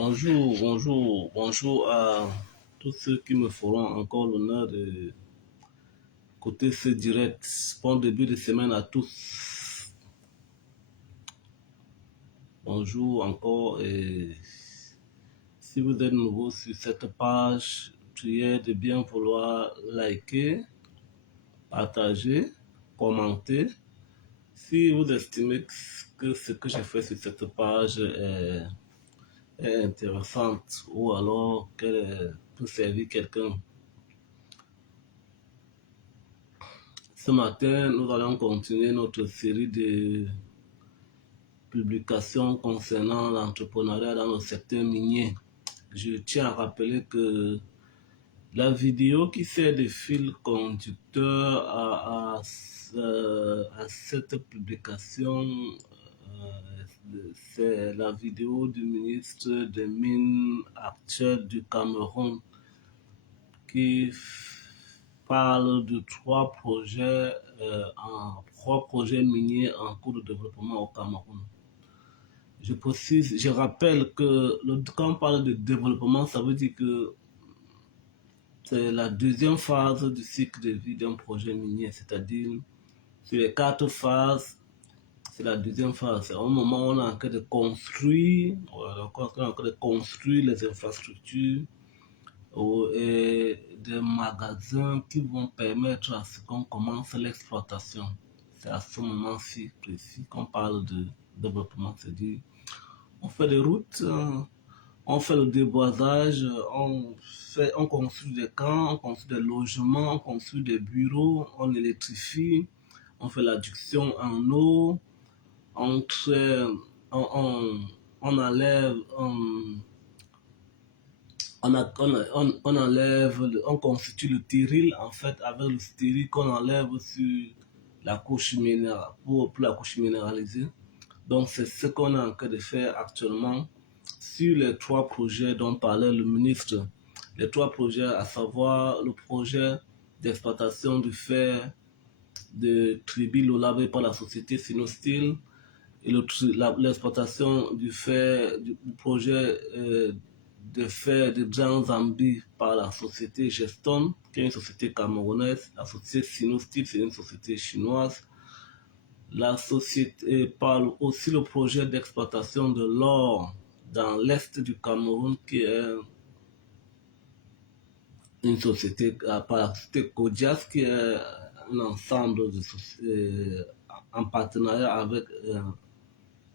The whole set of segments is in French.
Bonjour à tous ceux qui me feront encore l'honneur de côté ce direct. Bon début de semaine à tous. Bonjour encore et si vous êtes nouveau sur cette page, priez de bien vouloir liker, partager, commenter. Si vous estimez que ce que je fais sur cette page est intéressante ou alors qu'elle peut servir quelqu'un. Ce matin, nous allons continuer notre série de publications concernant l'entrepreneuriat dans le secteur minier. Je tiens à rappeler que la vidéo qui sert de fil conducteur à cette publication, c'est la vidéo du ministre des Mines actuel du Cameroun qui parle de trois projets miniers en cours de développement au Cameroun. Je précise, je rappelle que quand on parle de développement, ça veut dire que c'est la deuxième phase du cycle de vie d'un projet minier, c'est-à-dire sur les 4 phases, c'est la deuxième phase. C'est un moment où on est en train de construire, les infrastructures et des magasins qui vont permettre à ce qu'on commence l'exploitation. C'est à ce moment-ci précis qu'on parle de développement, c'est-à-dire on fait des routes, on fait le déboisage, on construit des camps, on construit des logements, on construit des bureaux, on électrifie, on fait l'adduction en eau, on enlève, on constitue le stérile en fait avec le stérile qu'on enlève sur la couche minérale pour la couche minéralisée. Donc c'est ce qu'on est en train de faire actuellement sur les 3 projets dont parlait le ministre. Les 3 projets, à savoir le projet d'exploitation du fer de Tribi-Lolabé par la société Sinosteel et l'exploitation du fer du projet de fer de Jean Zambi par la société Geston, qui est une société camerounaise. La société Sinosteel, c'est une société chinoise. La société parle aussi le projet d'exploitation de l'or dans l'est du Cameroun, qui est une société par la société Kodias, qui est un ensemble de sociétés en partenariat avec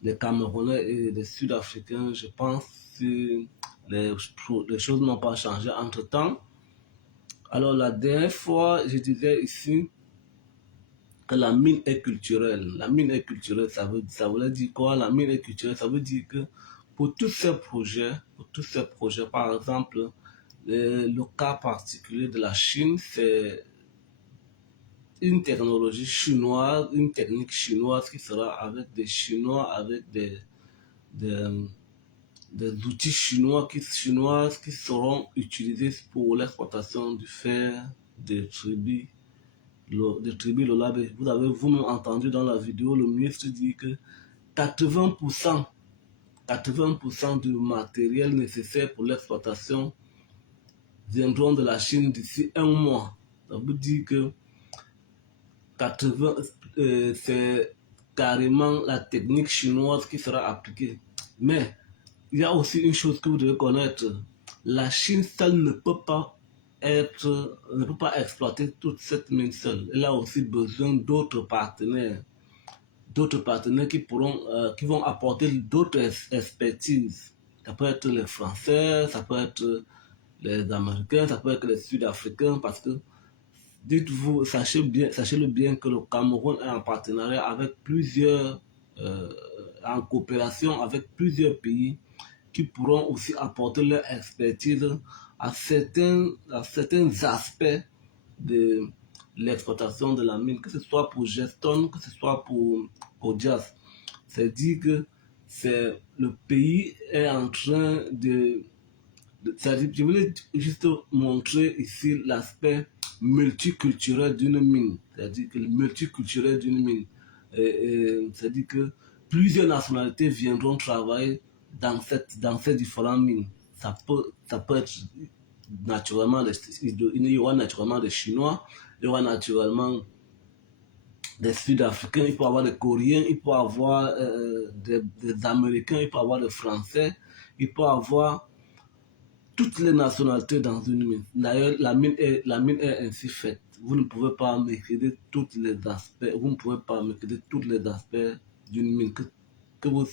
les Camerounais et les Sud-Africains. Je pense que les choses n'ont pas changé entre-temps. Alors la dernière fois, je disais ici que la mine est culturelle. La mine est culturelle, ça voulait dire quoi? La mine est culturelle, ça veut dire que pour tous ces projets, par exemple, le cas particulier de la Chine, c'est une technologie chinoise, une technique chinoise qui sera avec des Chinois, avec des outils chinois qui seront utilisés pour l'exploitation du fer de Tribi-Lolabé. Vous avez vous-même entendu dans la vidéo le ministre dire que 80% du matériel nécessaire pour l'exploitation viendront de la Chine d'ici 1 mois. Ça veut dire que c'est carrément la technique chinoise qui sera appliquée. Mais il y a aussi une chose que vous devez connaître. La Chine seule ne peut pas exploiter toute cette mine seule. Elle a aussi besoin d'autres partenaires qui vont apporter d'autres expertises. Ça peut être les Français, ça peut être les Américains, ça peut être les Sud-Africains, parce que dites-vous, sachez-le bien que le Cameroun est en partenariat avec en coopération avec plusieurs pays qui pourront aussi apporter leur expertise à certains aspects de l'exploitation de la mine, que ce soit pour Geston, que ce soit pour Kodias. C'est-à-dire que le pays est en train je voulais juste montrer ici l'aspect multiculturel d'une mine. C'est-à-dire que le multiculturel d'une mine, c'est-à-dire que plusieurs nationalités viendront travailler dans ces différentes mines. Ça peut être naturellement, il y aura naturellement des Chinois, il y aura naturellement des Sud-Africains, il peut y avoir des Coréens, il peut y avoir des Américains, il peut y avoir des Français, il peut y avoir toutes les nationalités dans une mine. D'ailleurs, la mine est ainsi faite. Vous ne pouvez pas maîtriser tous les aspects, vous ne pouvez pas maîtriser tous les aspects d'une mine, que vous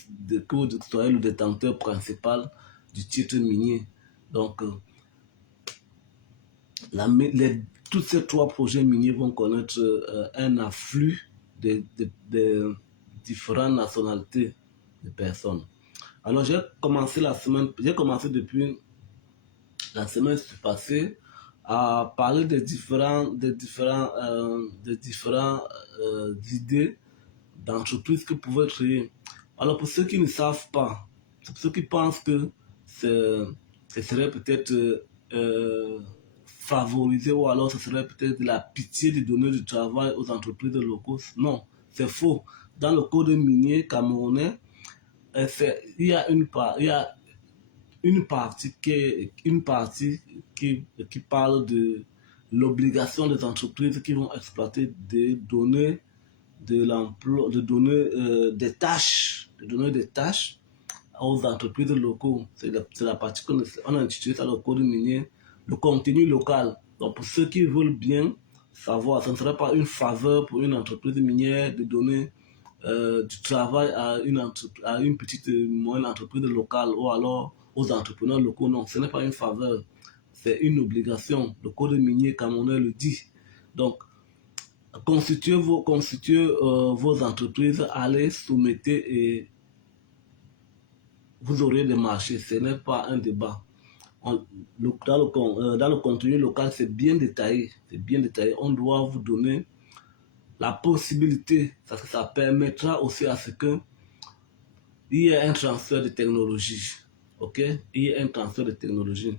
soyez le détenteur principal du titre minier. Donc, tous ces trois projets miniers vont connaître un afflux de différentes nationalités de personnes. Alors, j'ai commencé depuis la semaine passée à parler des différentes idées d'entreprise que vous pouvez créer. Alors, pour ceux qui ne savent pas, pour ceux qui pensent que ce serait peut-être favoriser ou alors ce serait peut-être de la pitié de donner du travail aux entreprises locaux. Non, c'est faux. Dans le code minier camerounais, il y a une partie qui parle de l'obligation des entreprises qui vont exploiter de donner de l'emploi, de donner des tâches aux entreprises locaux. C'est la partie qu'on a intitulée ça le code minier, le contenu local. Donc pour ceux qui veulent bien savoir, ce ne serait pas une faveur pour une entreprise minière de donner du travail à une petite moyenne entreprise locale ou alors aux entrepreneurs locaux. Non, ce n'est pas une faveur, c'est une obligation. Le code minier camerounais le dit. Donc, constituez vos entreprises, allez, soumettez et vous aurez des marchés. Ce n'est pas un débat. Dans le contenu local, c'est bien détaillé. On doit vous donner la possibilité, parce que ça permettra aussi à ce que il y ait un transfert de technologie. Ok? Il y a un transfert de technologie.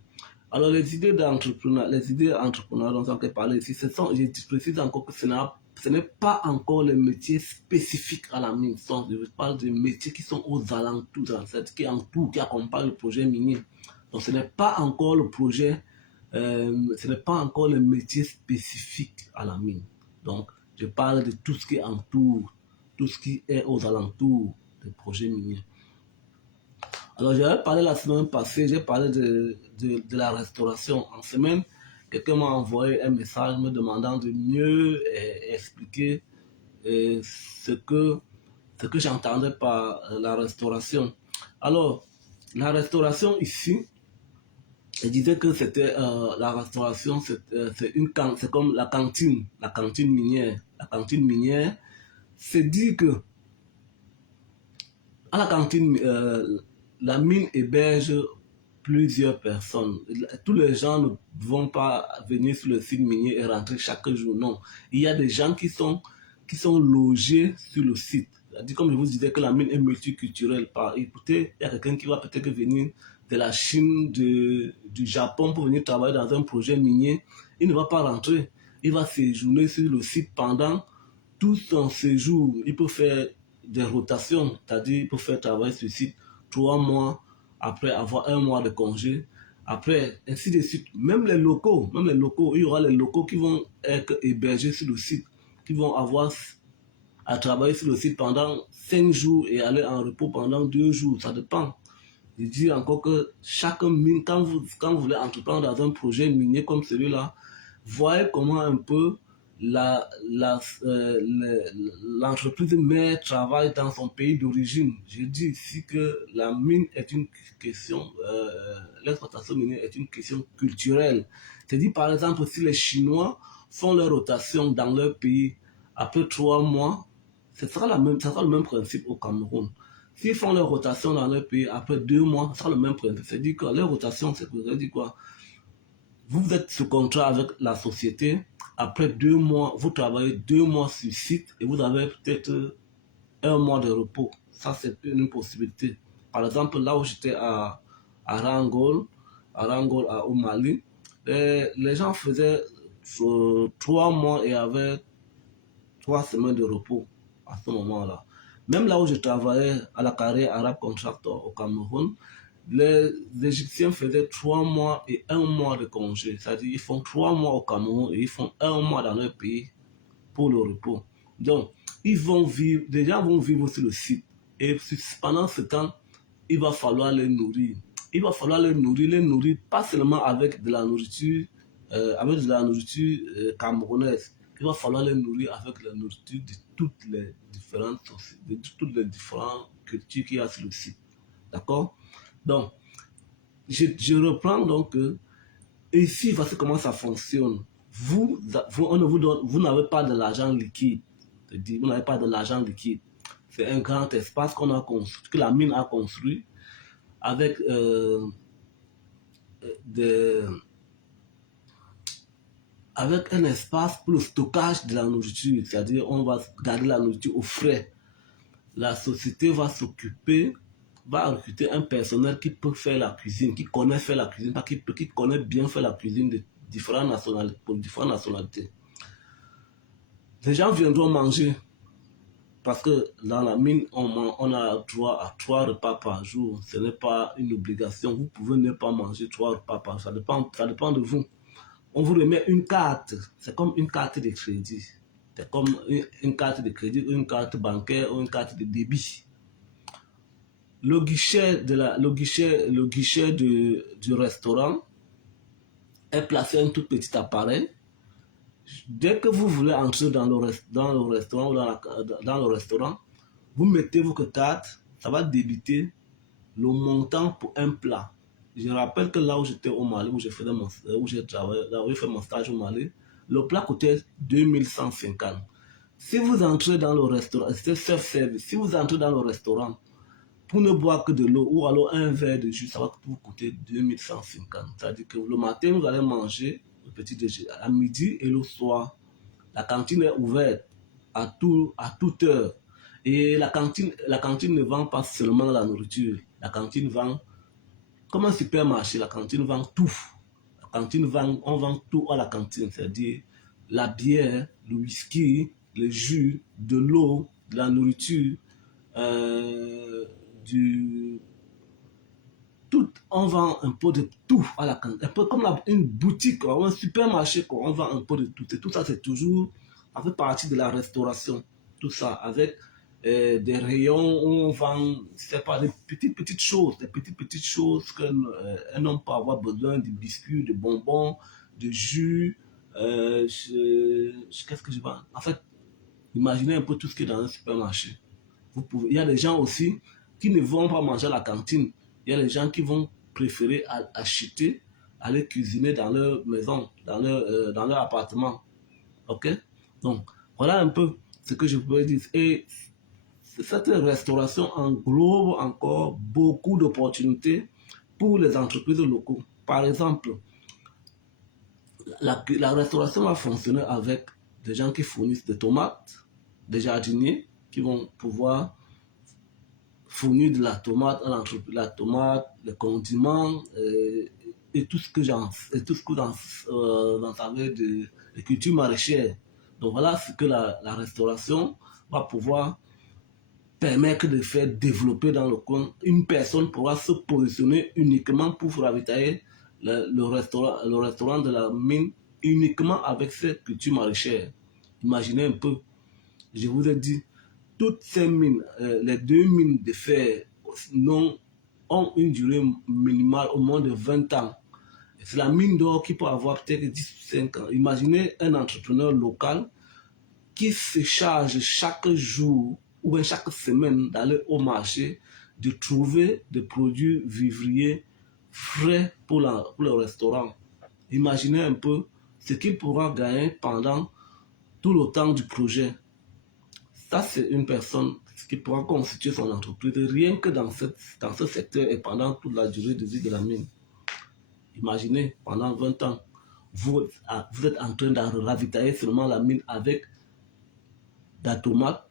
Alors, les idées d'entrepreneurs dont on a parlé ici, je précise encore que ce n'est pas encore les métiers spécifiques à la mine. Je parle des métiers qui sont aux alentours, qui entourent, qui accompagnent le projet minier. Donc, ce n'est pas encore le projet, ce n'est pas encore les métiers spécifiques à la mine. Donc, je parle de tout ce qui entoure, tout ce qui est aux alentours des projets miniers. Alors, j'avais parlé la semaine passée, j'ai parlé de la restauration. En semaine, quelqu'un m'a envoyé un message me demandant de mieux expliquer ce que j'entendais par la restauration. Alors, la restauration ici, je disais que c'était la restauration, c'est comme la cantine minière. La cantine minière, c'est dit que à la cantine, la mine héberge plusieurs personnes. Tous les gens ne vont pas venir sur le site minier et rentrer chaque jour. Non, il y a des gens qui sont logés sur le site. C'est-à-dire, comme je vous disais que la mine est multiculturelle. Écoutez, il y a quelqu'un qui va peut-être venir de la Chine, du Japon pour venir travailler dans un projet minier. Il ne va pas rentrer. Il va séjourner sur le site pendant tout son séjour. Il peut faire des rotations, c'est-à-dire il peut faire travailler sur le site 3 mois, après avoir 1 mois de congé, après, ainsi de suite. Même les locaux, il y aura les locaux qui vont être hébergés sur le site, qui vont avoir à travailler sur le site pendant 5 jours et aller en repos pendant 2 jours, ça dépend. Je dis encore que chaque mine, quand vous voulez entreprendre dans un projet minier comme celui-là, voyez comment un peu l'entreprise mère travaille dans son pays d'origine. Je dis ici que la mine est une question, l'exploitation minière est une question culturelle. C'est-à-dire, par exemple, si les Chinois font leur rotation dans leur pays, après 3 mois, ça sera le même principe au Cameroun. S'ils font leur rotation dans leur pays, après 2 mois, ça sera le même principe. C'est-à-dire que leur rotation, c'est quoi? Vous êtes sous contrat avec la société. Après 2 mois, vous travaillez 2 mois sur site et vous avez peut-être 1 mois de repos. Ça, c'est une possibilité. Par exemple, là où j'étais à Rangol, au Mali, les gens faisaient 3 mois et avaient 3 semaines de repos à ce moment-là. Même là où je travaillais à la carrière Arabe Contractor au Cameroun, les Égyptiens faisaient 3 mois et 1 mois de congé. C'est-à-dire ils font 3 mois au Cameroun et ils font 1 mois dans leur pays pour le repos. Donc, ils vont vivre, les gens vont vivre sur le site. Et pendant ce temps, il va falloir les nourrir. Il va falloir les nourrir pas seulement avec de la nourriture, camerounaise. Il va falloir les nourrir avec la nourriture de toutes les différentes cultures qu'il y a sur le site. D'accord? Donc, je reprends donc ici, voici comment ça fonctionne. Vous n'avez pas de l'argent liquide. Vous n'avez pas de l'argent liquide. C'est un grand espace qu'on a construit, que la mine a construit avec avec un espace pour le stockage de la nourriture. C'est-à-dire, on va garder la nourriture au frais. La société va s'occuper, va recruter un personnel qui peut faire la cuisine, qui connaît faire la cuisine, qui connaît bien faire la cuisine de différentes nationalités, pour différentes nationalités. Les gens viendront manger parce que dans la mine, on a droit à 3 repas par jour. Ce n'est pas une obligation. Vous pouvez ne pas manger 3 repas par jour. Ça dépend de vous. On vous remet une carte. C'est comme une carte de crédit. C'est comme une carte de crédit, une carte bancaire ou une carte de débit. Le guichet du restaurant est placé un tout petit appareil. Dès que vous voulez entrer dans le restaurant ou dans le restaurant, vous mettez votre carte, ça va débiter le montant pour un plat. Je rappelle que là où j'étais au Mali, où j'ai fait mon stage au Mali, le plat coûtait 2150. Si vous entrez dans le restaurant, c'est self-service. Si vous entrez dans le restaurant, pour ne boire que de l'eau ou alors un verre de jus, ça va vous coûter 2150. C'est-à-dire que le matin, vous allez manger le petit déjeuner. À midi et le soir, la cantine est ouverte à toute heure. Et la cantine ne vend pas seulement la nourriture. La cantine vend, comme un supermarché, la cantine vend tout. On vend tout à la cantine. C'est-à-dire la bière, le whisky, le jus, de l'eau, de la nourriture, on vend un peu de tout à la cantine, un peu comme une boutique, un supermarché, on vend un peu de tout. Et tout ça, c'est toujours, ça fait partie de la restauration. Tout ça, avec des rayons où on vend, c'est pas des petites choses, qu'un homme peut avoir besoin, de biscuits, de bonbons, de jus, qu'est-ce que je vends? En fait, imaginez un peu tout ce qui est dans un supermarché. Il y a des gens aussi qui ne vont pas manger à la cantine. Il y a des gens qui vont préférer acheter, aller cuisiner dans leur maison, dans leur appartement. Ok? Donc, voilà un peu ce que je peux dire. Et cette restauration englobe encore beaucoup d'opportunités pour les entreprises locaux. Par exemple, la restauration va fonctionner avec des gens qui fournissent des tomates, des jardiniers qui vont pouvoir fournir de la tomate à l'entreprise, les condiments et tout ce que vous en savez de culture maraîchère. Donc voilà ce que la restauration va pouvoir permettre de faire développer dans le coin. Une personne pourra se positionner uniquement pour ravitailler le restaurant de la mine uniquement avec ses cultures maraîchères. Imaginez un peu, je vous ai dit, toutes ces mines, les 2 mines de fer ont une durée minimale au moins de 20 ans. C'est la mine d'or qui peut avoir peut-être 10 ou 5 ans. Imaginez un entrepreneur local qui se charge chaque jour ou chaque semaine d'aller au marché, de trouver des produits vivriers frais pour le restaurant. Imaginez un peu ce qu'il pourra gagner pendant tout le temps du projet. Ça, c'est une personne qui pourra constituer son entreprise rien que dans ce secteur et pendant toute la durée de vie de la mine. Imaginez, pendant 20 ans, vous êtes en train de ravitailler seulement la mine avec la tomate,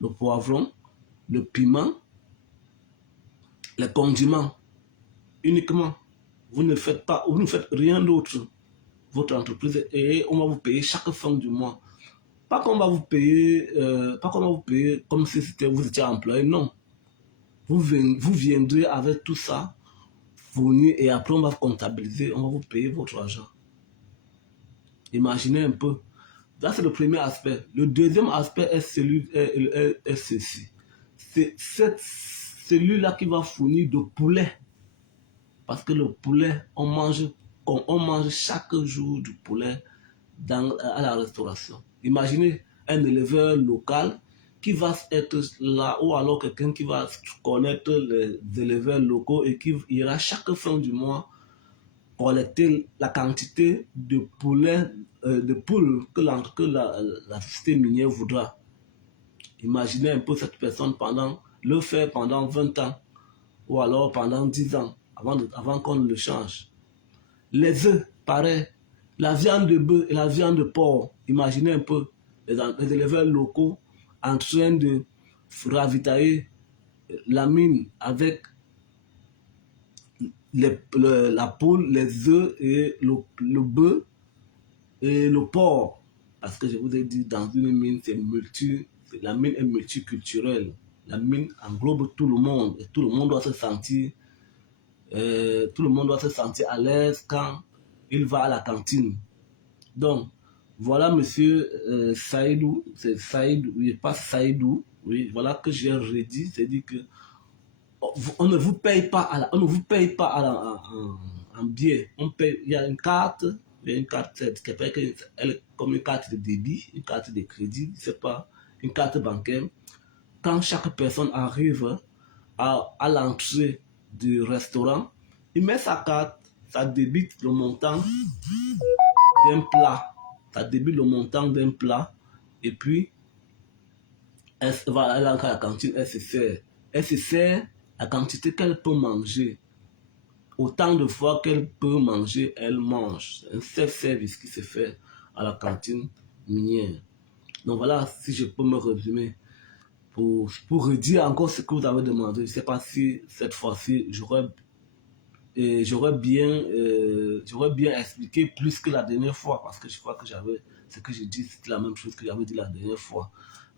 le poivron, le piment, les condiments. Uniquement. Vous ne faites rien d'autre. Votre entreprise, et on va vous payer chaque fin du mois. Pas qu'on va vous payer, pas qu'on va vous payer comme si vous étiez employé, non. Vous viendrez avec tout ça fourni et après on va comptabiliser, on va vous payer votre argent. Imaginez un peu. Ça, c'est le premier aspect. Le deuxième aspect est ceci. C'est celui-là qui va fournir de poulet. Parce que le poulet, on mange chaque jour du poulet à la restauration. Imaginez un éleveur local qui va être là, ou alors quelqu'un qui va connaître les éleveurs locaux et qui ira chaque fin du mois collecter la quantité de poulet, de poules que la société minière voudra. Imaginez un peu cette personne le faire pendant 20 ans ou alors pendant 10 ans avant qu'on le change. Les œufs, pareil. La viande de bœuf et la viande de porc. Imaginez un peu les éleveurs locaux en train de ravitailler la mine avec la poule, les œufs et le bœuf et le porc. Parce que je vous ai dit, dans une mine, la mine est multiculturelle. La mine englobe tout le monde et tout le monde doit se sentir à l'aise quand il va à la cantine. Donc, voilà monsieur Saïdou, c'est Saïdou, oui, pas Saïdou, oui, voilà que j'ai redit, c'est-à-dire que on ne vous paye pas en billet. Il y a une carte, qui est comme une carte de débit, une carte de crédit, je sais pas, une carte bancaire. Quand chaque personne arrive à l'entrée du restaurant, il met sa carte, ça débite le montant d'un plat. Ça débite le montant d'un plat et puis elle va aller à la cantine, elle se sert la quantité qu'elle peut manger. Autant de fois qu'elle peut manger, elle mange. C'est un self-service qui se fait à la cantine minière. Donc voilà, si je peux me résumer. Pour redire encore ce que vous avez demandé, je ne sais pas si cette fois-ci j'aurais bien expliqué plus que la dernière fois, parce que je crois que ce que j'ai dit, c'était la même chose que j'avais dit la dernière fois.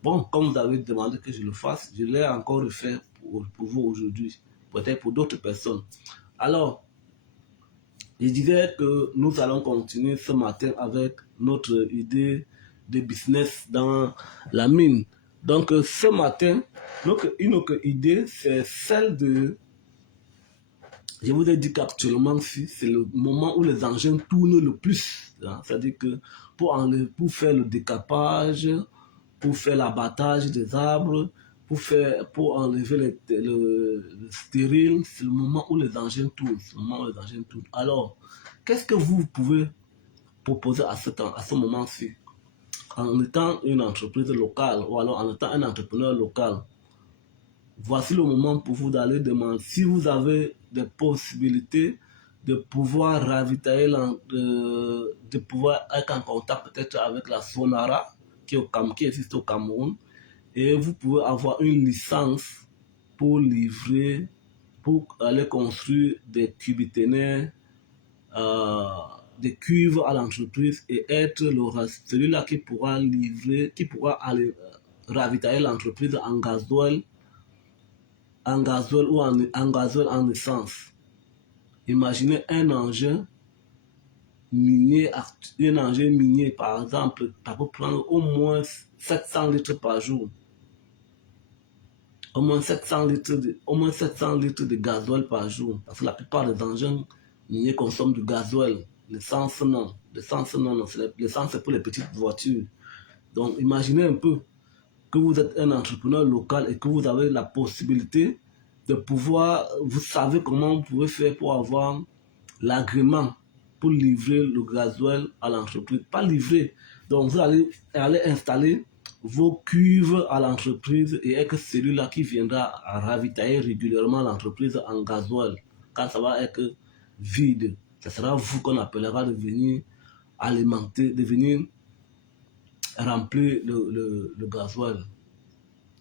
Bon, comme vous avez demandé que je le fasse, je l'ai encore refait pour vous aujourd'hui, peut-être pour d'autres personnes. Alors, je disais que nous allons continuer ce matin avec notre idée de business dans la mine. Donc, ce matin, une autre idée, c'est celle de... Je vous ai dit qu'actuellement, c'est le moment où les engins tournent le plus. Hein. C'est-à-dire que pour faire le décapage, pour faire l'abattage des arbres, pour enlever le stérile, c'est le moment où les engins tournent. Alors, qu'est-ce que vous pouvez proposer à ce moment-ci? En étant une entreprise locale ou alors en étant un entrepreneur local, voici le moment pour vous d'aller demander si vous avez des possibilités de pouvoir ravitailler, de pouvoir être en contact peut-être avec la Sonara qui existe au Cameroun, et vous pouvez avoir une licence pour livrer, pour aller construire des cubiténaires, des cuves à l'entreprise et être celui-là qui pourra livrer, qui pourra aller ravitailler l'entreprise en gasoil ou en essence. Imaginez un engin minier, par exemple, ça peut prendre au moins 700 litres par jour. Au moins 700 litres de gasoil par jour. Parce que la plupart des engins miniers consomment du gasoil. L'essence, non. L'essence, c'est pour les petites voitures. Donc, imaginez un peu que vous êtes un entrepreneur local et que vous avez la possibilité de pouvoir, vous savez comment vous pouvez faire pour avoir l'agrément pour livrer le gasoil à l'entreprise. Pas livrer. Donc, vous allez installer vos cuves à l'entreprise et être celui-là qui viendra ravitailler régulièrement l'entreprise en gasoil. Quand ça va être vide, ce sera vous qu'on appellera de venir alimenter, de venir remplir le gasoil.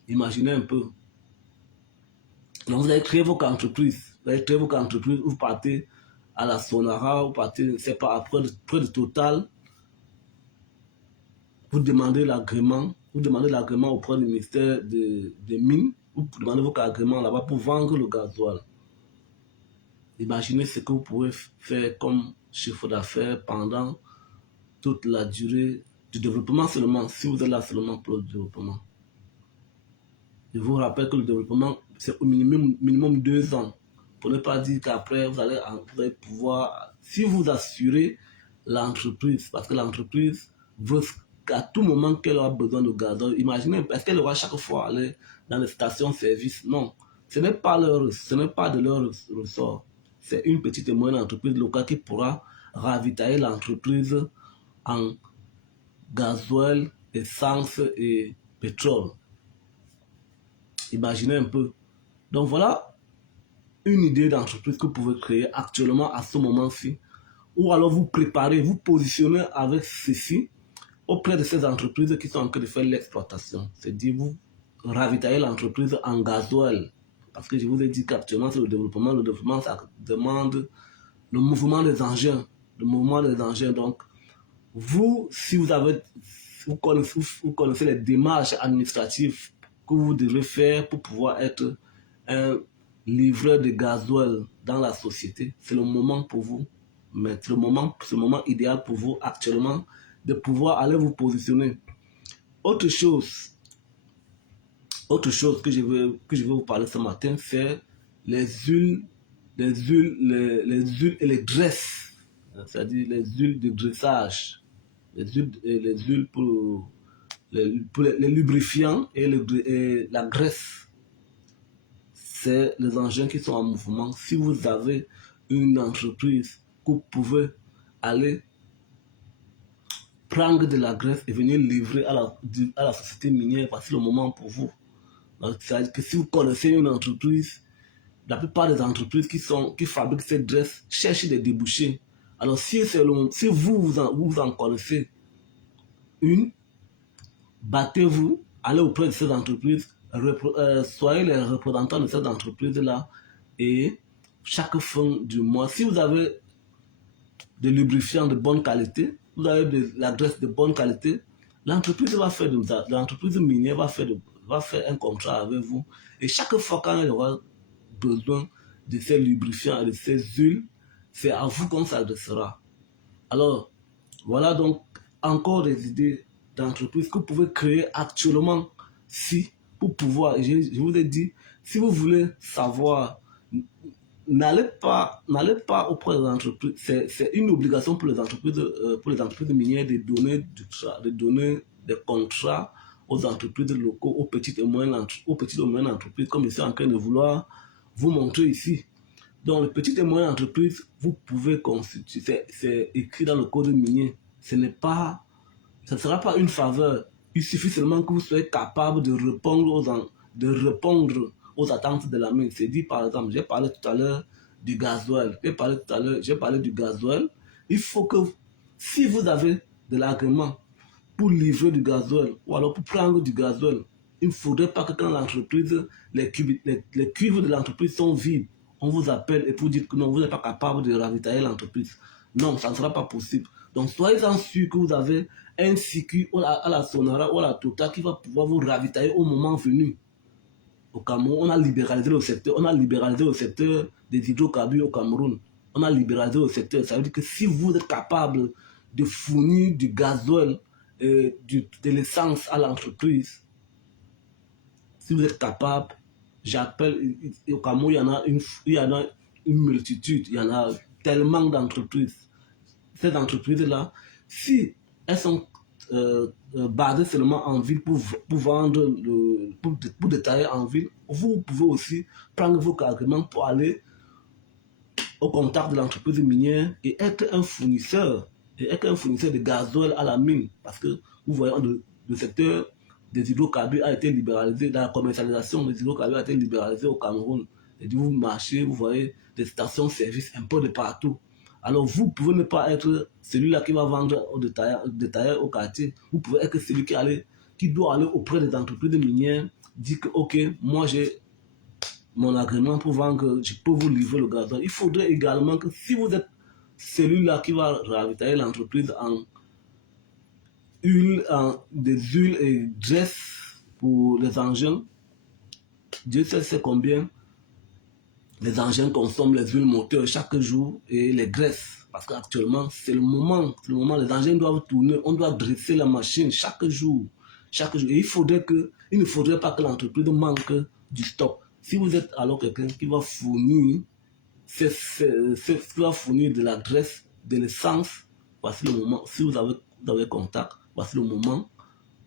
Imaginez un peu. Donc, vous allez créer votre entreprise. Vous partez à la Sonara, vous partez, c'est pas près de Total. vous demandez l'agrément auprès du ministère des Mines, vous demandez votre agrément là-bas pour vendre le gasoil. Imaginez ce que vous pouvez faire comme chiffre d'affaires pendant toute la durée du développement seulement, si vous êtes là seulement pour le développement. Je vous rappelle que le développement, c'est au minimum 2 ans. Pour ne pas dire qu'après, vous allez pouvoir, si vous assurez l'entreprise, parce que l'entreprise veut qu'à tout moment qu'elle aura besoin de gasoil, imaginez, est-ce qu'elle aura chaque fois aller dans les stations-service? Non, ce n'est pas de leur ressort. C'est une petite et moyenne entreprise locale qui pourra ravitailler l'entreprise en gasoil, essence et pétrole. Imaginez un peu. Donc voilà une idée d'entreprise que vous pouvez créer actuellement à ce moment-ci. Ou alors vous préparez, vous positionnez avec ceci auprès de ces entreprises qui sont en train de faire l'exploitation. C'est-à-dire vous ravitaillez l'entreprise en gasoil. Parce que je vous ai dit qu'actuellement c'est le développement. Le développement, ça demande le mouvement des engins. Le mouvement des engins. Donc, vous, si vous connaissez les démarches administratives que vous devez faire pour pouvoir être un livreur de gasoil dans la société, c'est le moment pour vous, mais c'est le moment idéal pour vous actuellement de pouvoir aller vous positionner. Autre chose que je veux vous parler ce matin, c'est les huiles et les graisses, c'est-à-dire les huiles de dressage, les huiles pour les lubrifiants et la graisse. C'est les engins qui sont en mouvement. Si vous avez une entreprise que vous pouvez aller prendre de la graisse et venir livrer à la société minière, c'est le moment pour vous. C'est-à-dire que si vous connaissez une entreprise, la plupart des entreprises qui fabriquent cette graisse cherchent des débouchés. Alors si vous en connaissez une, battez-vous, allez auprès de ces entreprises, soyez les représentants de ces entreprises-là et chaque fin du mois, si vous avez des lubrifiants de bonne qualité, vous avez de la graisse de bonne qualité, l'entreprise minière va faire un contrat avec vous et chaque fois quand elle aura besoin de ces lubrifiants et de ces huiles, c'est à vous qu'on s'adressera. Alors, voilà donc encore des idées d'entreprise que vous pouvez créer actuellement pour pouvoir, je vous ai dit, si vous voulez savoir, n'allez pas auprès des entreprises, c'est une obligation pour les entreprises minières de donner des contrats aux entreprises locaux, aux petites et moyennes entreprises, comme je suis en train de vouloir vous montrer ici. Donc, les petites et moyennes entreprises, vous pouvez constituer, c'est écrit dans le code minier, ce ne sera pas une faveur. Il suffit seulement que vous soyez capable de répondre aux attentes de la mine. C'est dit, par exemple, j'ai parlé tout à l'heure du gasoil. J'ai parlé du gasoil. Il faut que, si vous avez de l'agrément pour livrer du gasoil ou alors pour prendre du gasoil, il ne faudrait pas que quand l'entreprise, les cuivres de l'entreprise sont vides, on vous appelle et pour dire que non, vous n'êtes pas capable de ravitailler l'entreprise. Non, ça ne sera pas possible. Donc, soyez-en sûr que vous avez un circuit à la Sonara ou à la Total qui va pouvoir vous ravitailler au moment venu. Au Cameroun, on a libéralisé le secteur des hydrocarbures au Cameroun. On a libéralisé le secteur. Ça veut dire que si vous êtes capable de fournir du gasoil, de l'essence à l'entreprise, si vous êtes capable, j'appelle, au Cameroun, il y en a une multitude, il y en a tellement d'entreprises. Ces entreprises-là, si elles sont basées seulement en ville pour vendre, pour détailler en ville, vous pouvez aussi prendre vos carguments pour aller au contact de l'entreprise minière et être un fournisseur de gasoil à la mine. Parce que vous voyez, le secteur des hydrocarbures a été libéralisé, la commercialisation des hydrocarbures a été libéralisée au Cameroun. Et vous marchez, vous voyez des stations-service un peu de partout. Alors vous pouvez ne pas être celui-là qui va vendre au détaillant au quartier. Vous pouvez être celui qui doit aller auprès des entreprises minières, dire que ok, moi j'ai mon agrément pour vendre, je peux vous livrer le gasoil. Il faudrait également que si vous êtes celui-là qui va ravitailler l'entreprise des huiles et graisses pour les engins. Dieu sait combien les engins consomment les huiles moteurs chaque jour et les graisses. Parce qu'actuellement, c'est le moment. Les engins doivent tourner. On doit dresser la machine chaque jour. Et il ne faudrait pas que l'entreprise manque du stock. Si vous êtes alors quelqu'un qui va fournir de la graisse, de l'essence, voici le moment. Si vous avez contact, voici le moment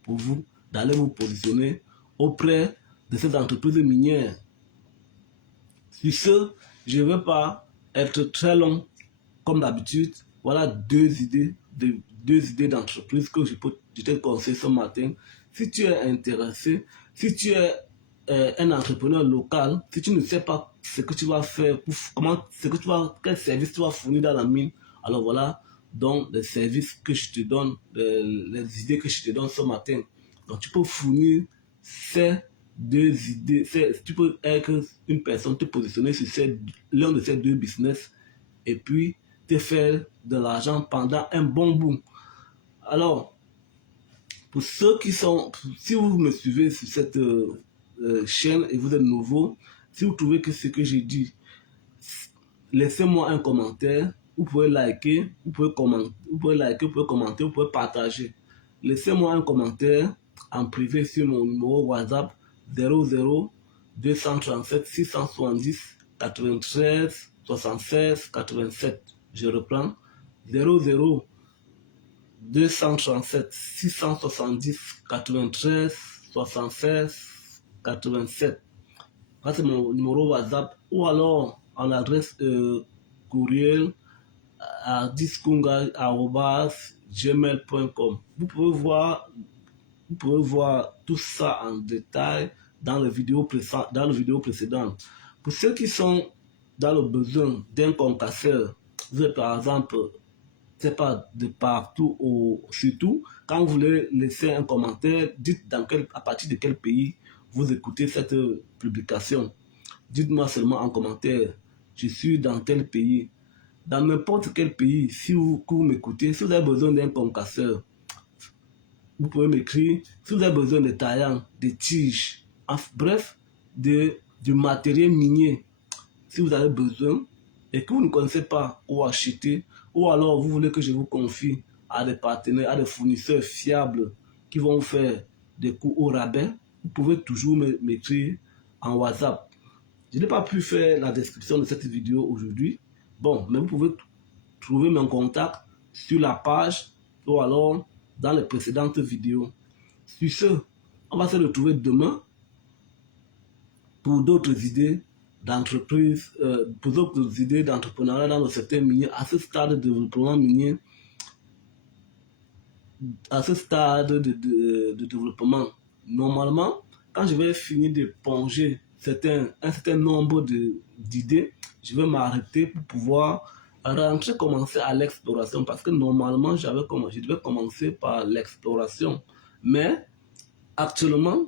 pour vous d'aller vous positionner auprès de ces entreprises minières. Sur ce, je ne veux pas être très long comme d'habitude. Voilà deux idées d'entreprise que je te conseille ce matin. Si tu es intéressé, si tu es un entrepreneur local, si tu ne sais pas ce que tu vas faire, quel service tu vas fournir dans la mine, alors voilà donc les services que je te donne, les idées que je te donne ce matin. Donc tu peux fournir ces deux idées, tu peux être une personne, te positionner sur l'un de ces deux business et puis te faire de l'argent pendant un bon bout. Alors, pour ceux qui sont, si vous me suivez sur cette chaîne et vous êtes nouveau, si vous trouvez que ce que j'ai dit, laissez-moi un commentaire. Vous pouvez liker, vous pouvez commenter, vous pouvez partager. Laissez-moi un commentaire en privé sur mon numéro WhatsApp 00 237 670 93 76 87. Je reprends 00 237 670 93 76 87. C'est mon numéro WhatsApp ou alors en adresse courriel à diskunga@gmail.com. Vous pouvez voir tout ça en détail dans la vidéo précédente. Pour ceux qui sont dans le besoin d'un concasseur, vous êtes par exemple, c'est pas de partout ou surtout, quand vous voulez laisser un commentaire, dites à partir de quel pays vous écoutez cette publication. Dites-moi seulement en commentaire, je suis dans tel pays. Dans n'importe quel pays, si vous m'écoutez, si vous avez besoin d'un concasseur, vous pouvez m'écrire. Si vous avez besoin de taillants, de tiges, bref, du matériel minier, si vous avez besoin et que vous ne connaissez pas où acheter, ou alors vous voulez que je vous confie à des partenaires, à des fournisseurs fiables qui vont faire des coûts au rabais, vous pouvez toujours m'écrire en WhatsApp. Je n'ai pas pu faire la description de cette vidéo aujourd'hui. Bon, mais vous pouvez trouver mon contact sur la page ou alors dans les précédentes vidéos. Sur ce, on va se retrouver demain pour d'autres idées d'entreprise, pour d'autres idées d'entrepreneuriat dans le secteur minier à ce stade de développement minier, à ce stade de développement. Normalement, quand je vais finir d'éponger un certain nombre d'idées, je vais m'arrêter pour pouvoir commencer à l'exploration parce que normalement, je devais commencer par l'exploration. Mais actuellement,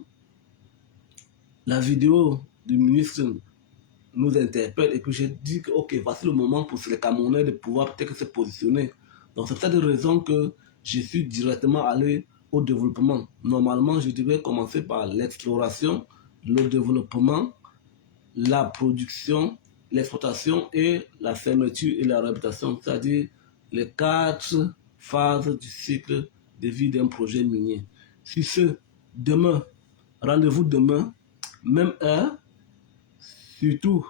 la vidéo du ministre nous interpelle et que j'ai dit que ok, voici le moment pour les Camerounais de pouvoir peut-être se positionner. Donc c'est pour cette raison que je suis directement allé au développement. Normalement, je devais commencer par l'exploration, le développement, la production, l'exploitation et la fermeture et la réhabilitation, c'est-à-dire les 4 phases du cycle de vie d'un projet minier. Sur ce, demain, rendez-vous demain, même heure. Surtout,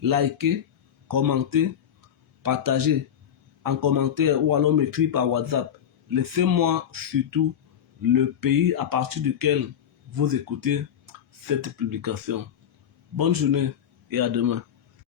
likez, commentez, partagez en commentaire ou alors m'écrire par WhatsApp. Laissez-moi surtout le pays à partir duquel vous écoutez cette publication. Bonne journée et à demain.